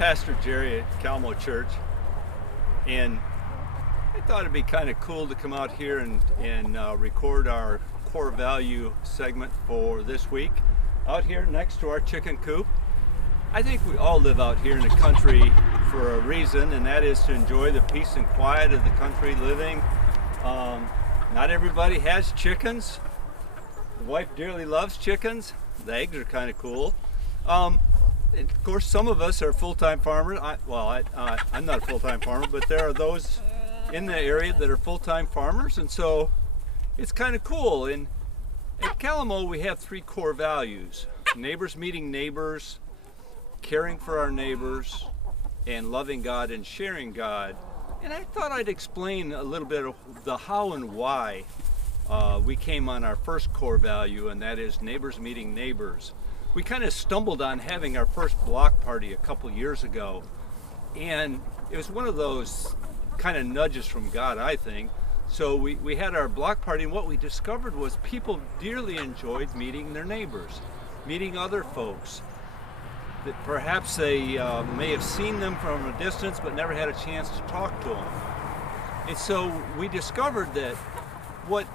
Pastor Jerry at Kalamo Church, and I thought it'd be kind of cool to come out here and record our core value segment for this week out here next to our chicken coop. I think we all live out here in the country for a reason, and that is to enjoy the peace and quiet of the country living. Not everybody has chickens. The wife dearly loves chickens. The eggs are kind of cool. And of course, some of us are full-time farmers. I'm not a full-time farmer, but there are those in the area that are full-time farmers, and so it's kind of cool. And at Kalamo, we have three core values: neighbors meeting neighbors, caring for our neighbors, and loving God and sharing God. And I thought I'd explain a little bit of the how and why we came on our first core value, and that is neighbors meeting neighbors. We kind of stumbled on having our first block party a couple years ago, and it was one of those kind of nudges from God, I think. So we had our block party, and what we discovered was people dearly enjoyed meeting their neighbors, meeting other folks that perhaps they may have seen them from a distance but never had a chance to talk to them. And so we discovered that what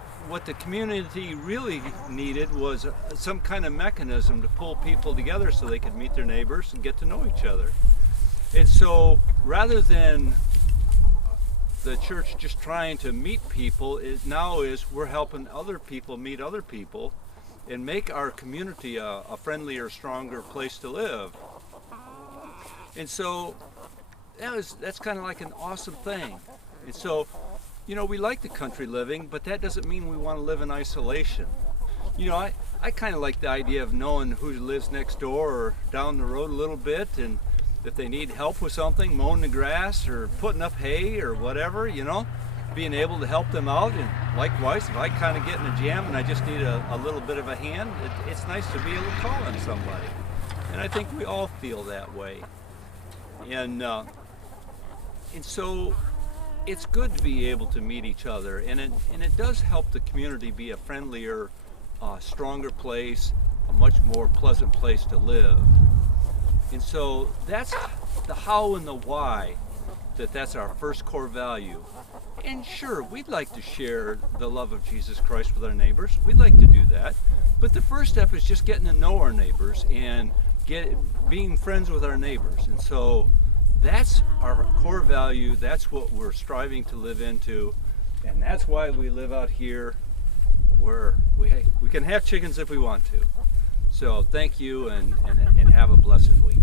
the community really needed was some kind of mechanism to pull people together so they could meet their neighbors and get to know each other. And so rather than the church just trying to meet people, it now is we're helping other people meet other people and make our community a friendlier, stronger place to live. And so that's kind of like an awesome thing. And so, you know, we like the country living, but that doesn't mean we want to live in isolation. You know, I kind of like the idea of knowing who lives next door or down the road a little bit, and if they need help with something, mowing the grass or putting up hay or whatever, you know, being able to help them out. And likewise, if I kind of get in a jam and I just need a little bit of a hand, it's nice to be able to call on somebody. And I think we all feel that way. And so it's good to be able to meet each other, and it does help the community be a friendlier, stronger place, a much more pleasant place to live. And so that's the how and the why, that's our first core value. And sure, we'd like to share the love of Jesus Christ with our neighbors. We'd like to do that. But the first step is just getting to know our neighbors and being friends with our neighbors. And so that's our core value. That's what we're striving to live into. And that's why we live out here where we can have chickens if we want to. So thank you, and have a blessed week.